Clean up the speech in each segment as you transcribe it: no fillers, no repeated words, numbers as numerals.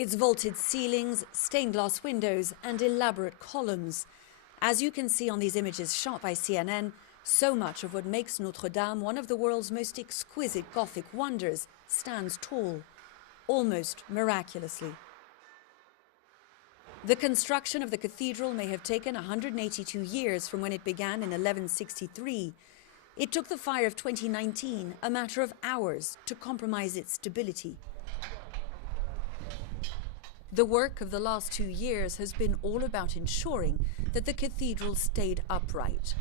Its vaulted ceilings, stained glass windows and elaborate columns. As you can see on these images shot by CNN, so much of what makes Notre Dame one of the world's most exquisite Gothic wonders stands tall, almost miraculously. The construction of the cathedral may have taken 182 years from when it began in 1163. It took the fire of 2019 a matter of hours to compromise its stability. The work of the last 2 years has been all about ensuring that the cathedral stayed upright.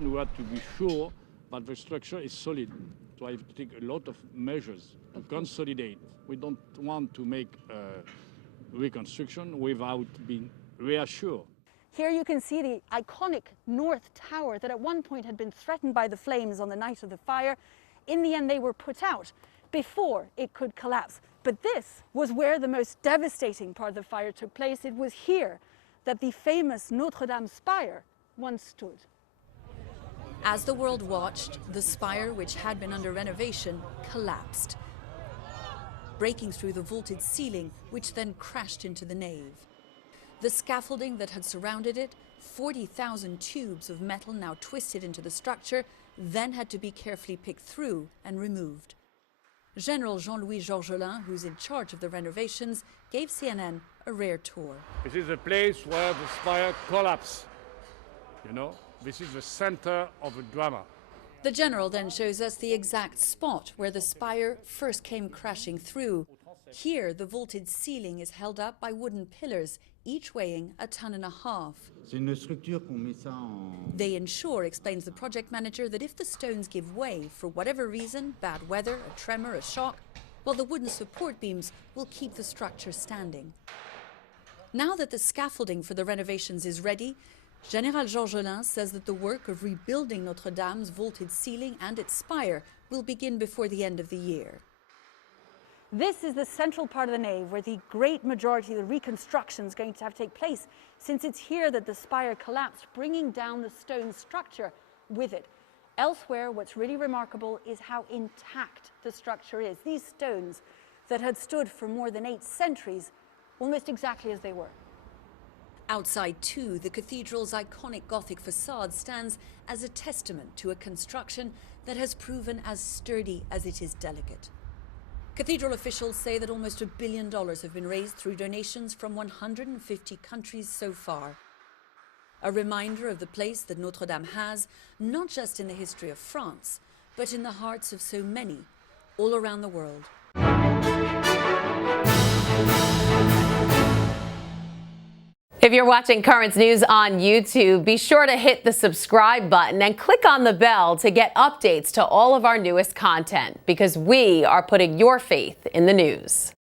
We have to be sure that the structure is solid. So I have to take a lot of measures to consolidate. We don't want to make reconstruction without being reassured. Here you can see the iconic North Tower that at one point had been threatened by the flames on the night of the fire. In the end, they were put out before it could collapse. But this was where the most devastating part of the fire took place. It was here that the famous Notre Dame spire once stood. As the world watched, the spire, which had been under renovation, collapsed, breaking through the vaulted ceiling, which then crashed into the nave. The scaffolding that had surrounded it, 40,000 tubes of metal now twisted into the structure, then had to be carefully picked through and removed. General Jean-Louis Georgelin, who's in charge of the renovations, gave CNN a rare tour. This is a place where the spire collapsed. You know, this is the center of a drama. The general then shows us the exact spot where the spire first came crashing through. Here, the vaulted ceiling is held up by wooden pillars, each weighing 1.5 tons. They ensure, explains the project manager, that if the stones give way for whatever reason, bad weather, a tremor, a shock, well, the wooden support beams will keep the structure standing. Now that the scaffolding for the renovations is ready, General Georgelin says that the work of rebuilding Notre Dame's vaulted ceiling and its spire will begin before the end of the year. This is the central part of the nave where the great majority of the reconstruction is going to have to take place, since it's here that the spire collapsed, bringing down the stone structure with it. Elsewhere, what's really remarkable is how intact the structure is. These stones that had stood for more than 8 centuries, almost exactly as they were. Outside too, the cathedral's iconic Gothic facade stands as a testament to a construction that has proven as sturdy as it is delicate. Cathedral officials say that almost $1 billion have been raised through donations from 150 countries so far. A reminder of the place that Notre Dame has, not just in the history of France, but in the hearts of so many all around the world. If you're watching Currents News on YouTube, be sure to hit the subscribe button and click on the bell to get updates to all of our newest content, because we are putting your faith in the news.